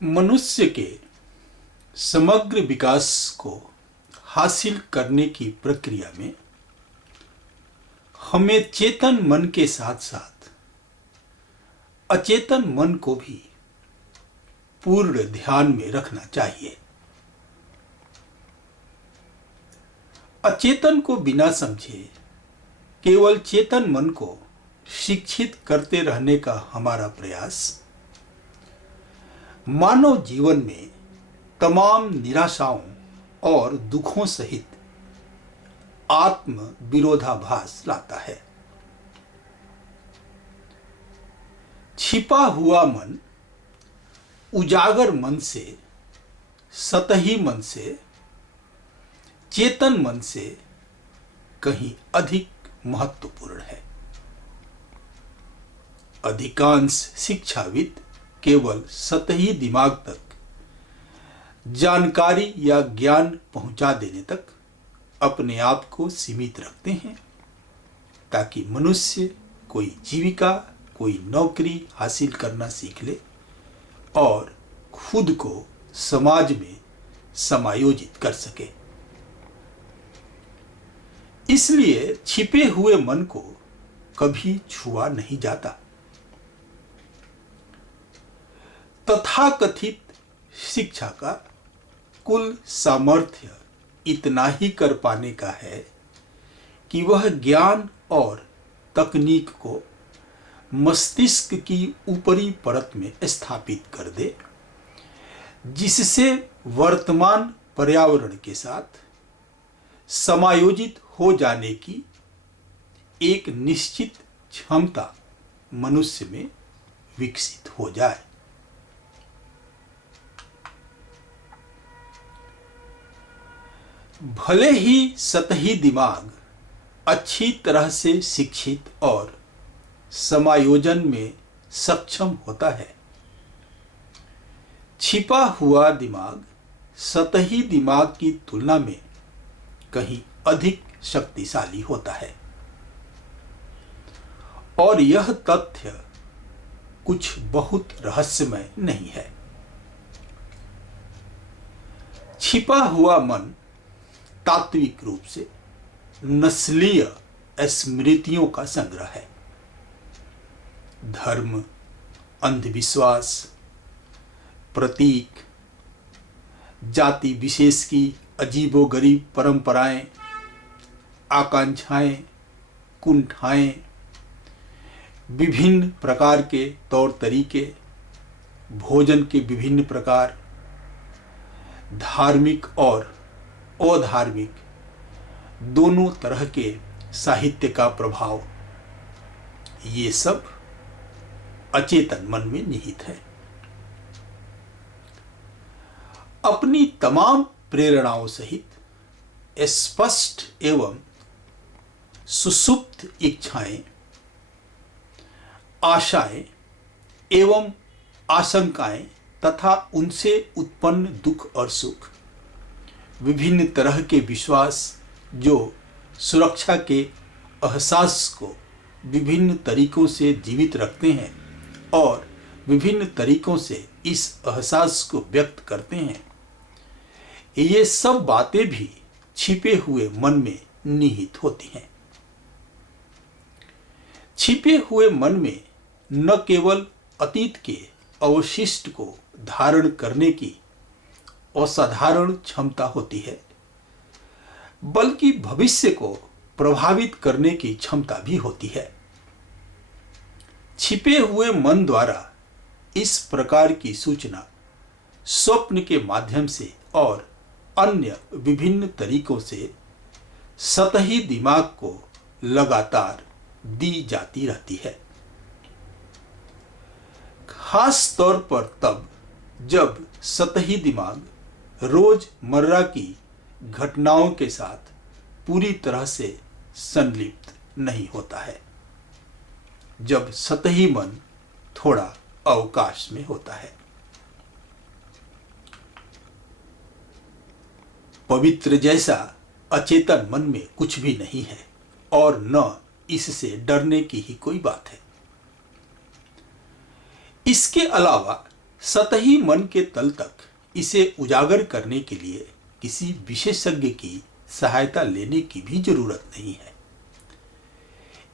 मनुष्य के समग्र विकास को हासिल करने की प्रक्रिया में हमें चेतन मन के साथ साथ अचेतन मन को भी पूर्ण ध्यान में रखना चाहिए। अचेतन को बिना समझे केवल चेतन मन को शिक्षित करते रहने का हमारा प्रयास मानव जीवन में तमाम निराशाओं और दुखों सहित आत्म विरोधाभास लाता है। छिपा हुआ मन उजागर मन से, सतही मन से, चेतन मन से कहीं अधिक महत्वपूर्ण है। अधिकांश शिक्षाविद केवल सतही दिमाग तक जानकारी या ज्ञान पहुंचा देने तक अपने आप को सीमित रखते हैं ताकि मनुष्य कोई जीविका, कोई नौकरी हासिल करना सीख ले और खुद को समाज में समायोजित कर सके। इसलिए छिपे हुए मन को कभी छुआ नहीं जाता। तथाकथित शिक्षा का कुल सामर्थ्य इतना ही कर पाने का है कि वह ज्ञान और तकनीक को मस्तिष्क की ऊपरी परत में स्थापित कर दे, जिससे वर्तमान पर्यावरण के साथ समायोजित हो जाने की एक निश्चित क्षमता मनुष्य में विकसित हो जाए। भले ही सतही दिमाग अच्छी तरह से शिक्षित और समायोजन में सक्षम होता है, छिपा हुआ दिमाग सतही दिमाग की तुलना में कहीं अधिक शक्तिशाली होता है। और यह तथ्य कुछ बहुत रहस्यमय नहीं है। छिपा हुआ मन तात्विक रूप से नस्लीय स्मृतियों का संग्रह है। धर्म, अंधविश्वास, प्रतीक, जाति विशेष की अजीबोगरीब परंपराएं, आकांक्षाएं, कुंठाएं, विभिन्न प्रकार के तौर तरीके, भोजन के विभिन्न प्रकार, धार्मिक और अधार्मिक दोनों तरह के साहित्य का प्रभाव, ये सब अचेतन मन में निहित है। अपनी तमाम प्रेरणाओं सहित स्पष्ट एवं सुसुप्त इच्छाएं, आशाएं एवं आशंकाएं तथा उनसे उत्पन्न दुख और सुख, विभिन्न तरह के विश्वास जो सुरक्षा के एहसास को विभिन्न तरीकों से जीवित रखते हैं और विभिन्न तरीकों से इस एहसास को व्यक्त करते हैं, ये सब बातें भी छिपे हुए मन में निहित होती हैं। छिपे हुए मन में न केवल अतीत के अवशिष्ट को धारण करने की असाधारण क्षमता होती है, बल्कि भविष्य को प्रभावित करने की क्षमता भी होती है। छिपे हुए मन द्वारा इस प्रकार की सूचना स्वप्न के माध्यम से और अन्य विभिन्न तरीकों से सतही दिमाग को लगातार दी जाती रहती है। खास तौर पर तब जब सतही दिमाग रोजमर्रा की घटनाओं के साथ पूरी तरह से संलिप्त नहीं होता है, जब सतही मन थोड़ा अवकाश में होता है। पवित्र जैसा अचेतन मन में कुछ भी नहीं है और न इससे डरने की ही कोई बात है। इसके अलावा सतही मन के तल तक इसे उजागर करने के लिए किसी विशेषज्ञ की सहायता लेने की भी जरूरत नहीं है।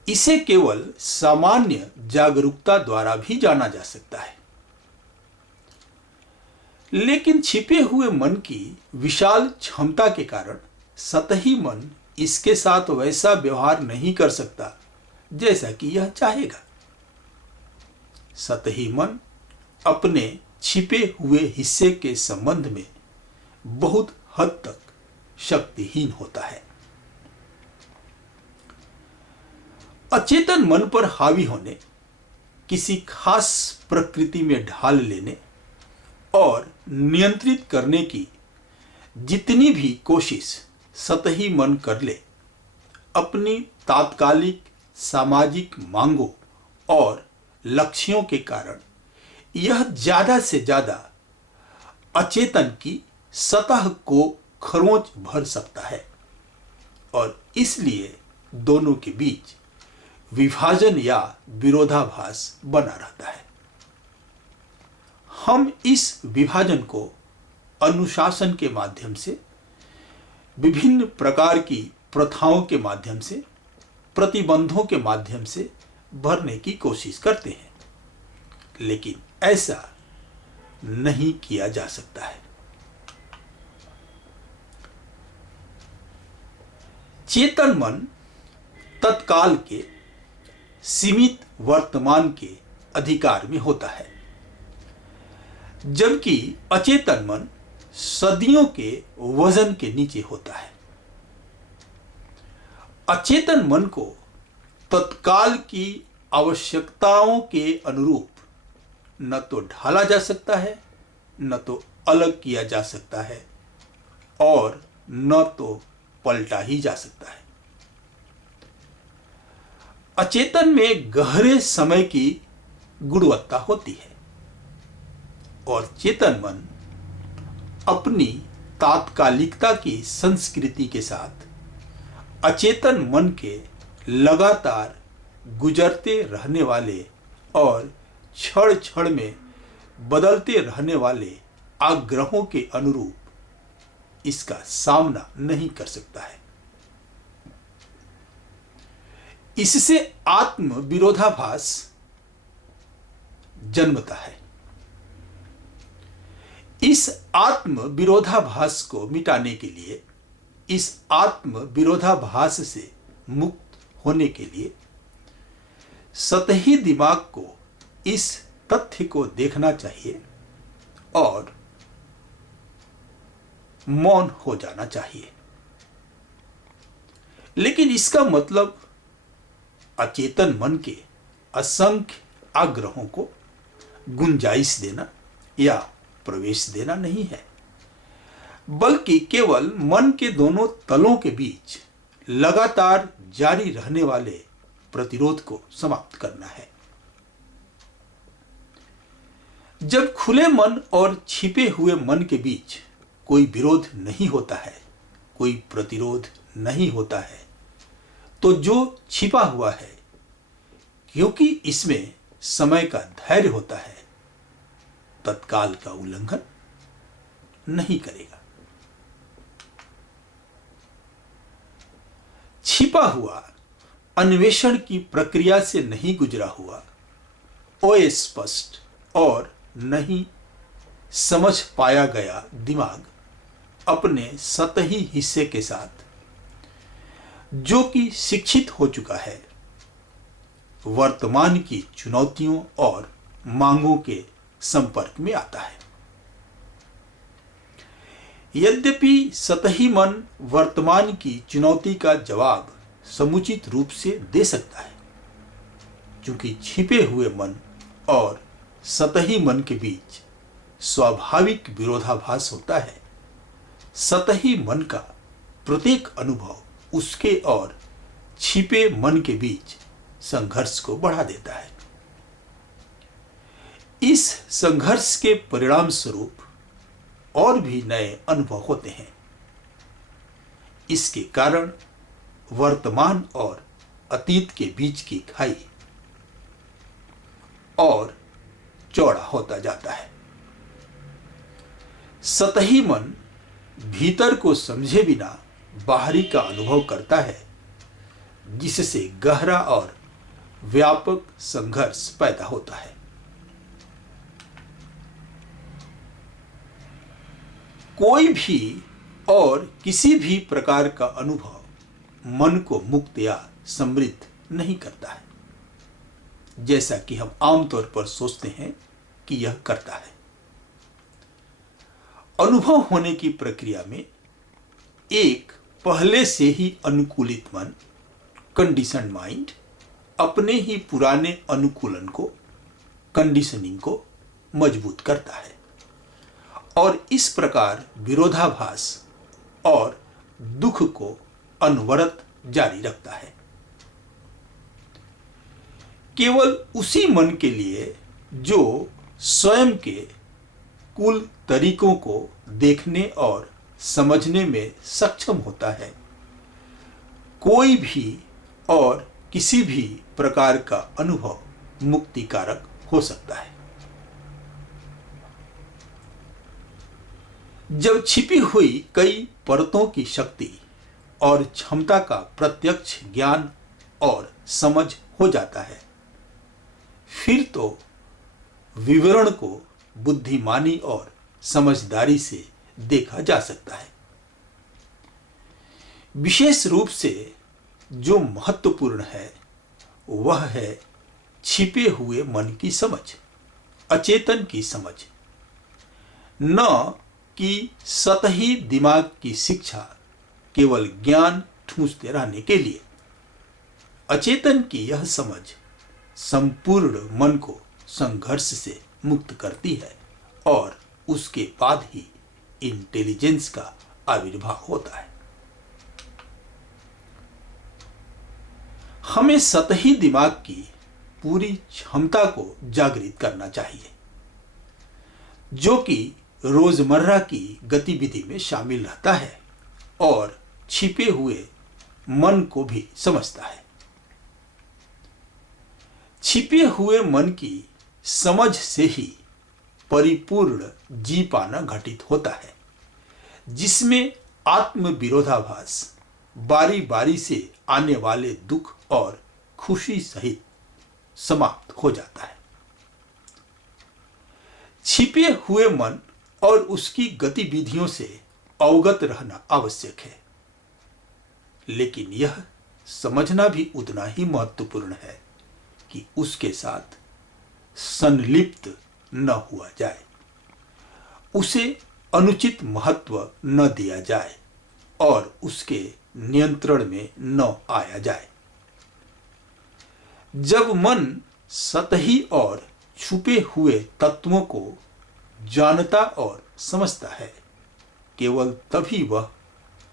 इसे केवल सामान्य जागरूकता द्वारा भी जाना जा सकता है। लेकिन छिपे हुए मन की विशाल क्षमता के कारण सतही मन इसके साथ वैसा व्यवहार नहीं कर सकता जैसा कि यह चाहेगा। सतही मन अपने छिपे हुए हिस्से के संबंध में बहुत हद तक शक्तिहीन होता है। अचेतन मन पर हावी होने, किसी खास प्रकृति में ढाल लेने और नियंत्रित करने की जितनी भी कोशिश सतही मन कर ले, अपनी तात्कालिक सामाजिक मांगों और लक्ष्यों के कारण यह ज्यादा से ज्यादा अचेतन की सतह को खरोंच भर सकता है और इसलिए दोनों के बीच विभाजन या विरोधाभास बना रहता है। हम इस विभाजन को अनुशासन के माध्यम से, विभिन्न प्रकार की प्रथाओं के माध्यम से, प्रतिबंधों के माध्यम से भरने की कोशिश करते हैं, लेकिन ऐसा नहीं किया जा सकता है। चेतन मन तत्काल के सीमित वर्तमान के अधिकार में होता है, जबकि अचेतन मन सदियों के वजन के नीचे होता है। अचेतन मन को तत्काल की आवश्यकताओं के अनुरूप न तो ढाला जा सकता है, न तो अलग किया जा सकता है और न तो पलटा ही जा सकता है। अचेतन में गहरे समय की गुणवत्ता होती है और चेतन मन अपनी तात्कालिकता की संस्कृति के साथ अचेतन मन के लगातार गुजरते रहने वाले और क्षण क्षण में बदलते रहने वाले आग्रहों के अनुरूप इसका सामना नहीं कर सकता है। इससे आत्म विरोधाभास जन्मता है। इस आत्म विरोधाभास को मिटाने के लिए, इस आत्म विरोधाभास से मुक्त होने के लिए सतही दिमाग को इस तथ्य को देखना चाहिए और मौन हो जाना चाहिए। लेकिन इसका मतलब अचेतन मन के असंख्य आग्रहों को गुंजाइश देना या प्रवेश देना नहीं है, बल्कि केवल मन के दोनों तलों के बीच लगातार जारी रहने वाले प्रतिरोध को समाप्त करना है। जब खुले मन और छिपे हुए मन के बीच कोई विरोध नहीं होता है, कोई प्रतिरोध नहीं होता है, तो जो छिपा हुआ है, क्योंकि इसमें समय का धैर्य होता है, तत्काल का उल्लंघन नहीं करेगा। छिपा हुआ, अन्वेषण की प्रक्रिया से नहीं गुजरा हुआ, अस्पष्ट और नहीं समझ पाया गया दिमाग अपने सतही हिस्से के साथ, जो कि शिक्षित हो चुका है, वर्तमान की चुनौतियों और मांगों के संपर्क में आता है। यद्यपि सतही मन वर्तमान की चुनौती का जवाब समुचित रूप से दे सकता है, क्योंकि छिपे हुए मन और सतही मन के बीच स्वाभाविक विरोधाभास होता है। सतही मन का प्रत्येक अनुभव उसके और छिपे मन के बीच संघर्ष को बढ़ा देता है। इस संघर्ष के परिणाम स्वरूप और भी नए अनुभव होते हैं। इसके कारण वर्तमान और अतीत के बीच की खाई और चौड़ा होता जाता है। सतही मन भीतर को समझे बिना बाहरी का अनुभव करता है, जिससे गहरा और व्यापक संघर्ष पैदा होता है। कोई भी और किसी भी प्रकार का अनुभव मन को मुक्त या समृद्ध नहीं करता है, जैसा कि हम आमतौर पर सोचते हैं कि यह करता है। अनुभव होने की प्रक्रिया में एक पहले से ही अनुकूलित मन, कंडीशन माइंड, अपने ही पुराने अनुकूलन को, कंडीशनिंग को मजबूत करता है और इस प्रकार विरोधाभास और दुख को अनवरत जारी रखता है। केवल उसी मन के लिए जो स्वयं के कुल तरीकों को देखने और समझने में सक्षम होता है, कोई भी और किसी भी प्रकार का अनुभव मुक्तिकारक हो सकता है। जब छिपी हुई कई परतों की शक्ति और क्षमता का प्रत्यक्ष ज्ञान और समझ हो जाता है, फिर तो विवरण को बुद्धिमानी और समझदारी से देखा जा सकता है। विशेष रूप से जो महत्वपूर्ण है वह है छिपे हुए मन की समझ, अचेतन की समझ, न कि सतही दिमाग की शिक्षा केवल ज्ञान ठूंसते रहने के लिए। अचेतन की यह समझ संपूर्ण मन को संघर्ष से मुक्त करती है और उसके बाद ही इंटेलिजेंस का आविर्भाव होता है। हमें सतही दिमाग की पूरी क्षमता को जागृत करना चाहिए, जो कि रोजमर्रा की गतिविधि में शामिल रहता है और छिपे हुए मन को भी समझता है। छिपे हुए मन की समझ से ही परिपूर्ण जी पाना घटित होता है, जिसमें आत्म विरोधाभास बारी बारी से आने वाले दुख और खुशी सहित समाप्त हो जाता है। छिपे हुए मन और उसकी गतिविधियों से अवगत रहना आवश्यक है, लेकिन यह समझना भी उतना ही महत्वपूर्ण है कि उसके साथ संलिप्त न हुआ जाए, उसे अनुचित महत्व न दिया जाए और उसके नियंत्रण में न आया जाए। जब मन सतही और छुपे हुए तत्वों को जानता और समझता है, केवल तभी वह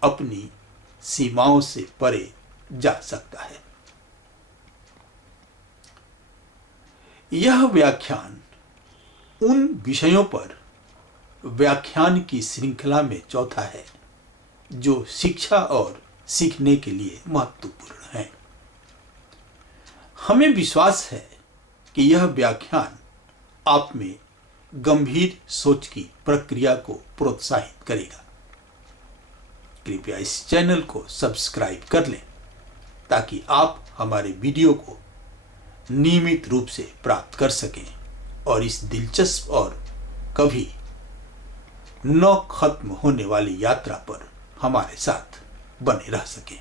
अपनी सीमाओं से परे जा सकता है। यह व्याख्यान उन विषयों पर व्याख्यान की श्रृंखला में चौथा है जो शिक्षा और सीखने के लिए महत्वपूर्ण है। हमें विश्वास है कि यह व्याख्यान आप में गंभीर सोच की प्रक्रिया को प्रोत्साहित करेगा। कृपया इस चैनल को सब्सक्राइब कर लें ताकि आप हमारे वीडियो को नियमित रूप से प्राप्त कर सकें और इस दिलचस्प और कभी न खत्म होने वाली यात्रा पर हमारे साथ बने रह सकें।